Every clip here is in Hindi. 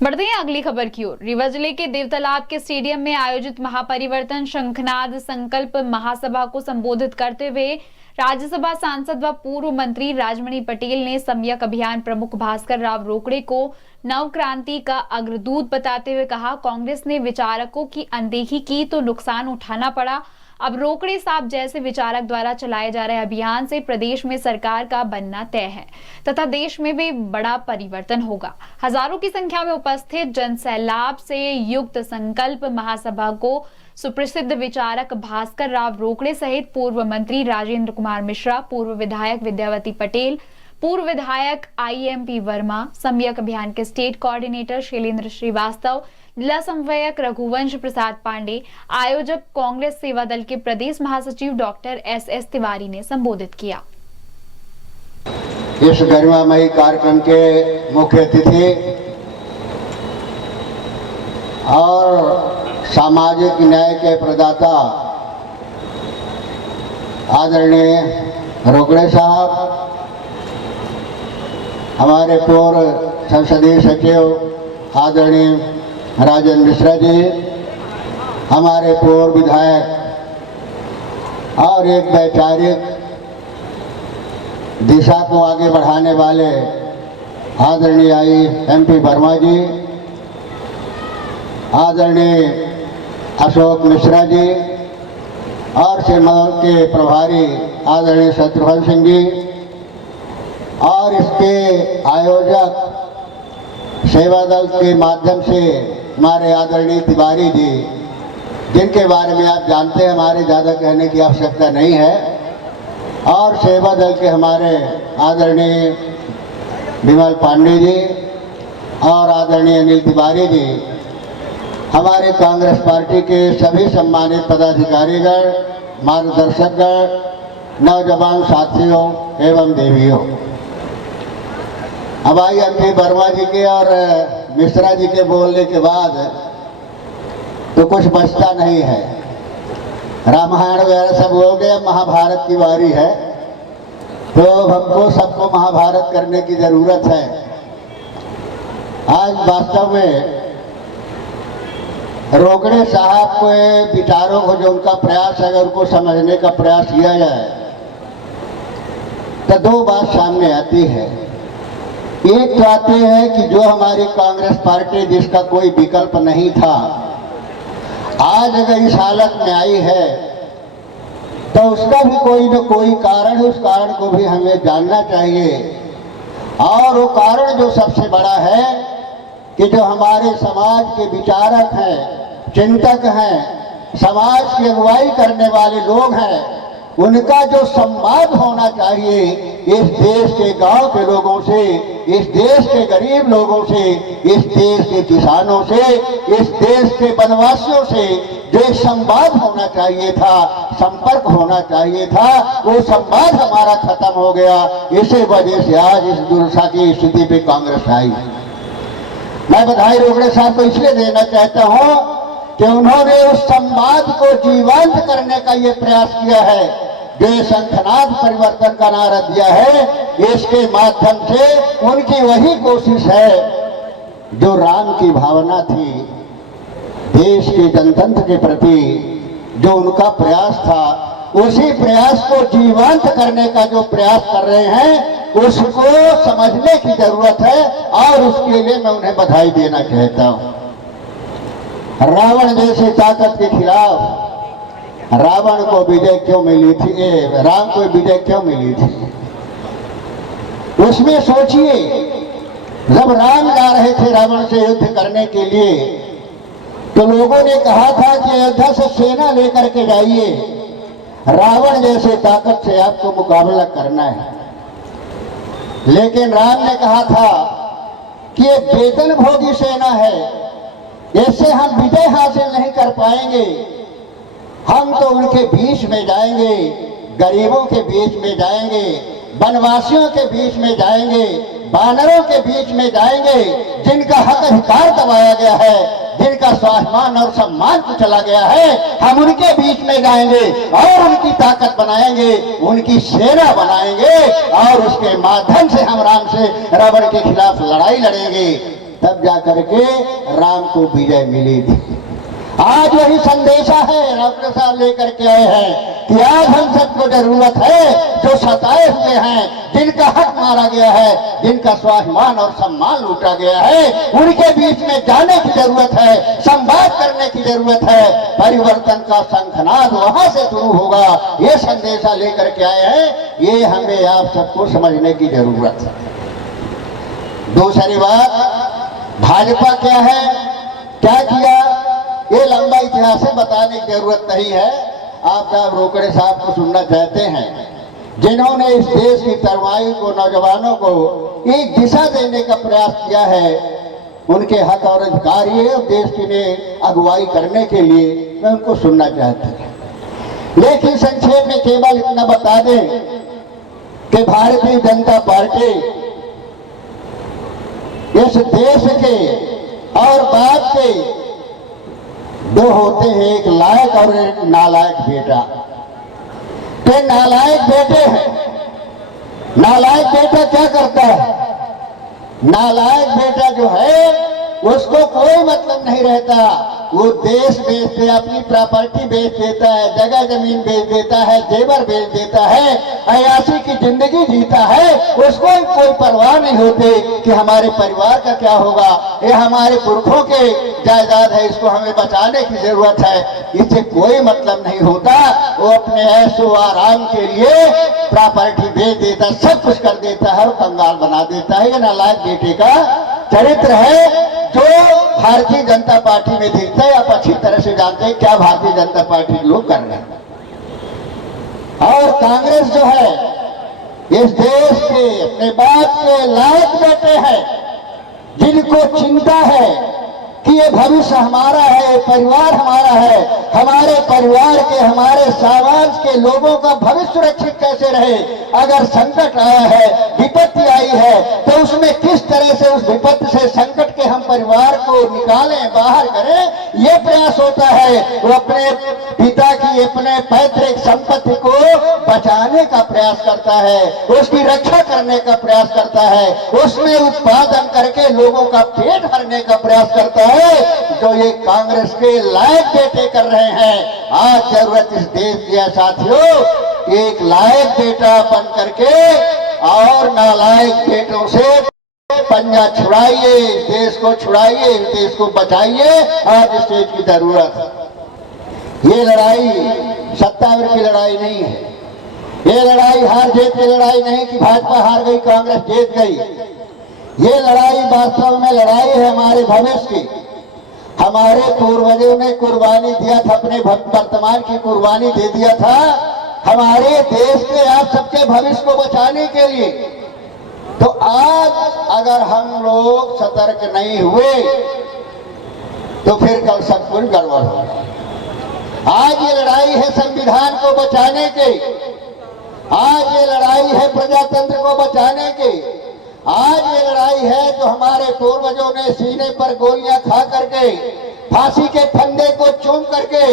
बढ़ते हैं अगली खबर की ओर। रीवा जिले के देवतालाब के स्टेडियम में आयोजित महापरिवर्तन शंखनाद संकल्प महासभा को संबोधित करते हुए राज्यसभा सांसद व पूर्व मंत्री राजमणि पटेल ने सम्यक अभियान प्रमुख भास्कर राव रोकड़े को नव क्रांति का अग्रदूत बताते हुए कहा, कांग्रेस ने विचारकों की अनदेखी की तो नुकसान उठाना पड़ा। अब रोकड़े साहब जैसे विचारक द्वारा चलाए जा रहे अभियान से प्रदेश में सरकार का बनना तय है तथा देश में भी बड़ा परिवर्तन होगा। हजारों की संख्या में उपस्थित जनसैलाब से युक्त संकल्प महासभा को सुप्रसिद्ध विचारक भास्कर राव रोकड़े सहित पूर्व मंत्री राजेंद्र कुमार मिश्रा, पूर्व विधायक विद्यावती पटेल, पूर्व विधायक IMP वर्मा, सम्यक अभियान के स्टेट कोऑर्डिनेटर शैलेंद्र श्रीवास्तव, जिला समन्वयक रघुवंश प्रसाद पांडे, आयोजक कांग्रेस सेवा दल के प्रदेश महासचिव डॉक्टर SS तिवारी ने संबोधित किया। इस गरिमामयी कार्यक्रम के मुख्य अतिथि और सामाजिक न्याय के प्रदाता आदरणीय रोकड़े साहब, हमारे पूर्व संसदीय सचिव आदरणीय राजेंद्र मिश्रा जी, हमारे पूर्व विधायक और एक वैचारिक दिशा को आगे बढ़ाने वाले आदरणीय IMP वर्मा जी, आदरणीय अशोक मिश्रा जी और सिरमौर के प्रभारी आदरणीय शत्रुघ्न सिंह जी और इसके आयोजक सेवा दल के माध्यम से हमारे आदरणीय तिवारी जी, जिनके बारे में आप जानते हैं, हमारे ज़्यादा कहने की आवश्यकता नहीं है, और सेवा दल के हमारे आदरणीय विमल पांडे जी और आदरणीय अनिल तिवारी जी, हमारे कांग्रेस पार्टी के सभी सम्मानित पदाधिकारीगण, मार्गदर्शकगण, नौजवान साथियों एवं देवियों। अब IMP वर्मा जी के और मिश्रा जी के बोलने के बाद तो कुछ बचता नहीं है। रामायण वगैरह सब हो गया, महाभारत की बारी है, तो हमको सबको महाभारत करने की जरूरत है। आज वास्तव में रोकड़े साहब के विचारों को, जो उनका प्रयास है, अगर उनको समझने का प्रयास किया जाए तो दो बात सामने आती है। एक तो आती है कि जो हमारी कांग्रेस पार्टी, जिसका कोई विकल्प नहीं था, आज अगर इस हालत में आई है तो उसका भी कोई न कोई कारण है। उस कारण को भी हमें जानना चाहिए, और वो कारण जो सबसे बड़ा है कि जो हमारे समाज के विचारक हैं, चिंतक हैं, समाज की अगुवाई करने वाले लोग हैं, उनका जो संवाद होना चाहिए इस देश के गांव के लोगों से, इस देश के गरीब लोगों से, इस देश के किसानों से, इस देश के वनवासियों से जो एक संवाद होना चाहिए था, संपर्क होना चाहिए था, वो संवाद हमारा खत्म हो गया। इसी वजह से आज इस दुर्दशा की स्थिति पे कांग्रेस आई। मैं बधाई रोकड़े साहब को इसलिए देना चाहता हूं कि उन्होंने उस संवाद को जीवंत करने का ये प्रयास किया है, जो शंखनाद परिवर्तन का नारा दिया है। इसके माध्यम से उनकी वही कोशिश है जो राम की भावना थी, देश के जनतंत्र के प्रति जो उनका प्रयास था, उसी प्रयास को जीवंत करने का जो प्रयास कर रहे हैं, उसको समझने की जरूरत है, और उसके लिए मैं उन्हें बधाई देना चाहता हूं। रावण जैसी ताकत के खिलाफ रावण को विजय क्यों मिली थी, राम को विजय क्यों मिली थी, उसमें सोचिए। जब राम जा रहे थे रावण से युद्ध करने के लिए, तो लोगों ने कहा था कि अयोध्या से सेना लेकर के जाइए, रावण जैसे ताकत से आपको मुकाबला करना है। लेकिन राम ने कहा था कि ये वेतन भोगी सेना है, इससे हम विजय हासिल नहीं कर पाएंगे। हम तो उनके बीच में जाएंगे, गरीबों के बीच में जाएंगे, वनवासियों के बीच में जाएंगे, बानरों के बीच में जाएंगे, जिनका हक अधिकार दबाया गया है, जिनका स्वाभिमान और सम्मान को चला गया है, हम उनके बीच में जाएंगे और उनकी ताकत बनाएंगे, उनकी सेना बनाएंगे, और उसके माध्यम से हम राम से रावण के खिलाफ लड़ाई लड़ेंगे। तब जाकर के राम को विजय मिली थी। आज वही संदेशा है डॉक्टर साहब लेकर के आए हैं कि आज हम सबको जरूरत है जो सताए हुए हैं, जिनका हक मारा गया है, जिनका स्वाभिमान और सम्मान लूटा गया है, उनके बीच में जाने की जरूरत है, संवाद करने की जरूरत है। परिवर्तन का शंखनाद वहां से शुरू होगा। ये संदेशा लेकर के आए हैं, ये हमें आप सबको समझने की जरूरत है। दूसरी बात, भाजपा क्या है, क्या किया, ये लंबा इतिहास है, बताने की जरूरत नहीं है। आप साहब रोकड़े साहब को सुनना चाहते हैं, जिन्होंने इस देश की तरुणाई को, नौजवानों को एक दिशा देने का प्रयास किया है, उनके हक और अधिकार ये देश की ने अगुवाई करने के लिए मैं उनको सुनना चाहता हूं। लेकिन संक्षेप में केवल इतना बता दें कि भारतीय जनता पार्टी इस देश के और बाप के दो होते हैं, एक लायक और एक नालायक बेटा। तो नालायक बेटे हैं, नालायक बेटा क्या करता है, नालायक बेटा जो है उसको कोई मतलब नहीं रहता, वो देश बेच दे, अपनी प्रॉपर्टी बेच देता है, जगह जमीन बेच देता है, जेवर बेच देता है, अयाशी की जिंदगी जीता है, उसको कोई परवाह नहीं होती कि हमारे परिवार का क्या होगा, ये हमारे पुरखों के जायदाद है, इसको हमें बचाने की जरूरत है, इससे कोई मतलब नहीं होता। वो अपने ऐशो आराम के लिए प्रॉपर्टी बेच देता, सब कुछ कर देता है और कंगाल बना देता है। ये नालायक बेटे का चरित्र है जो भारतीय जनता पार्टी में दिखता है। आप अच्छी तरह से जानते हैं क्या भारतीय जनता पार्टी के लोग कर रहे हैं। और कांग्रेस जो है इस देश के अपने बाप के लायक बेटे हैं, जिनको चिंता है कि ये भविष्य हमारा है, परिवार हमारा है, हमारे परिवार के, हमारे समाज के लोगों का भविष्य सुरक्षित कैसे रहे। अगर संकट आया है, विपत्ति आई है, तो उसमें किस तरह से उस विपत्ति से, संकट के हम परिवार को निकालें, बाहर करें, ये प्रयास होता है। वो अपने पिता की, अपने पैतृक संपत्ति को बचाने का प्रयास करता है, उसकी रक्षा करने का प्रयास करता है, उसमें उत्पादन करके लोगों का पेट भरने का प्रयास करता है, जो ये कांग्रेस के लायक बेटे कर रहे हैं। आज जरूरत इस देश की है साथियों, एक लायक बेटा बन करके और नालायक बेटों से पंजा छुड़ाइए, इस देश को छुड़ाइए, इस देश को बचाइए। आज इस देश की जरूरत है। ये लड़ाई सत्तावर की लड़ाई नहीं है, ये लड़ाई हार जीत की लड़ाई नहीं कि भाजपा हार गई, कांग्रेस जीत गई। ये लड़ाई वास्तव में लड़ाई है हमारे भविष्य की। हमारे पूर्वजों ने कुर्बानी दिया था, अपने वर्तमान की कुर्बानी दे दिया था हमारे देश के, आप सबके भविष्य को बचाने के लिए। तो आज अगर हम लोग सतर्क नहीं हुए तो फिर कल सब कुछ गड़बड़ होगा। आज ये लड़ाई है संविधान को बचाने की, आज ये लड़ाई है प्रजातंत्र को बचाने की, आज ये लड़ाई है जो हमारे पूर्वजों ने सीने पर गोलियां खा करके, फांसी के फंदे को चूम करके,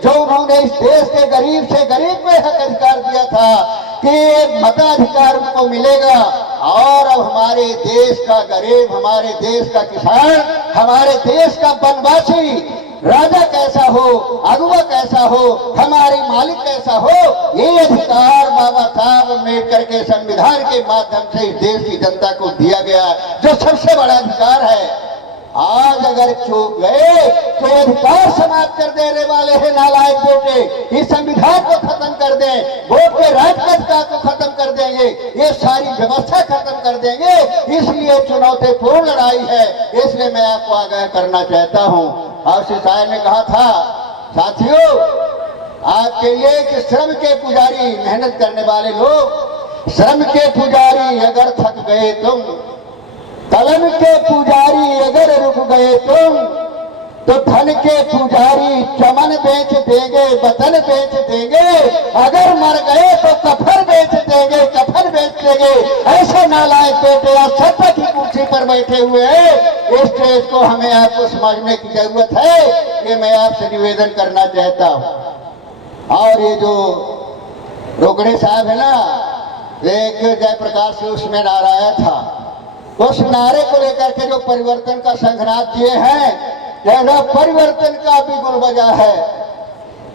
जो उन्होंने इस देश के गरीब से गरीब में हक अधिकार दिया था कि मताधिकार उनको मिलेगा। और अब हमारे देश का गरीब, हमारे देश का किसान, हमारे देश का वनवासी, राजा कैसा हो, अगुवा कैसा हो, हमारे मालिक कैसा हो, ये अधिकार बाबा साहब अम्बेडकर के संविधान के माध्यम से इस देश की जनता को दिया गया, जो सबसे बड़ा अधिकार है। आज अगर चूक गए तो अधिकार समाप्त कर देने वाले हैं नालायक बेटे। इस संविधान को खत्म कर दें, वोट के राजनीतिका को खत्म कर देंगे, ये सारी व्यवस्था खत्म कर देंगे। इसलिए चुनौतीपूर्ण लड़ाई है, इसलिए मैं आपको आगाह करना चाहता हूँ। और श्री साहब ने कहा था साथियों आपके लिए कि श्रम के पुजारी, मेहनत करने वाले लोग, श्रम के पुजारी अगर थक गए तुम, कलम के पुजारी अगर रुक गए तुम, तो धन के पुजारी चमन बेच देंगे, वतन बेच देंगे, अगर मर गए तो कफन बेच देंगे, कफन बेच देंगे। ऐसे नालायक बेटे आज सत्ता की कुर्सी पर बैठे हुए हैं। इस देश को हमें आपको समझने की जरूरत है, ये मैं आपसे निवेदन करना चाहता हूँ। और ये जो रोकड़े साहब है ना, एक जयप्रकाश से उसमें नारा आया था उस नारे को लेकर के जो परिवर्तन का संघरात किए हैं, जैसा परिवर्तन का बिगुल बजा है,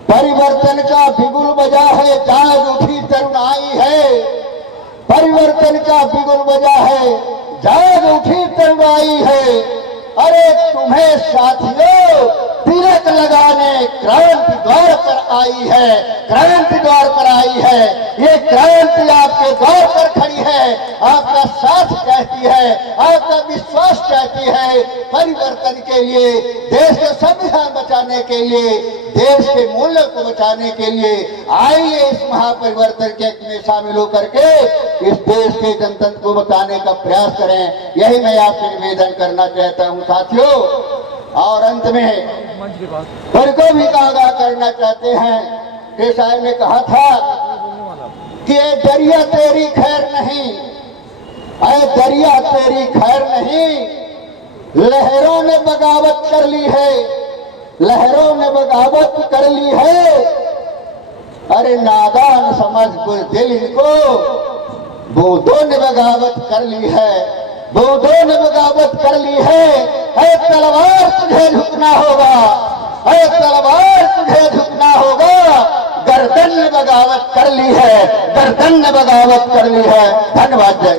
परिवर्तन का बिगुल बजा है, जाग उठी तरुणाई है, परिवर्तन का बिगुल बजा है, जाग उठी तरुणाई है। अरे तुम्हें साथियों तिलक लगाने क्रांति द्वार पर आई है, क्रांति द्वार पर आई है। ये क्रांति आपके द्वार पर खड़ी है, आपका साथ कहती है, आपका विश्वास कहती है। परिवर्तन के लिए, देश का संविधान बचाने के लिए, देश के मूल्य को बचाने के लिए आइए इस महापरिवर्तन के में शामिल होकर के इस देश के जनतंत्र को बचाने का प्रयास करें। यही मैं आपसे निवेदन करना चाहता हूं साथियों। और अंत में फिर को भी आगाह करना चाहते हैं कि साहब ने कहा था कि ए दरिया तेरी खैर नहीं, ए दरिया तेरी खैर नहीं, लहरों ने बगावत कर ली है, लहरों ने बगावत कर ली है। अरे नादान समझ बुज़दिल इनको, बूंदों ने बगावत कर ली है, बूंदों ने बगावत कर ली है। ऐ तलवार तुझे झुकना होगा, ऐ तलवार तुझे झुकना होगा। गर्दन ने बगावत कर ली है, गर्दन ने बगावत कर ली है। धन्यवाद। जय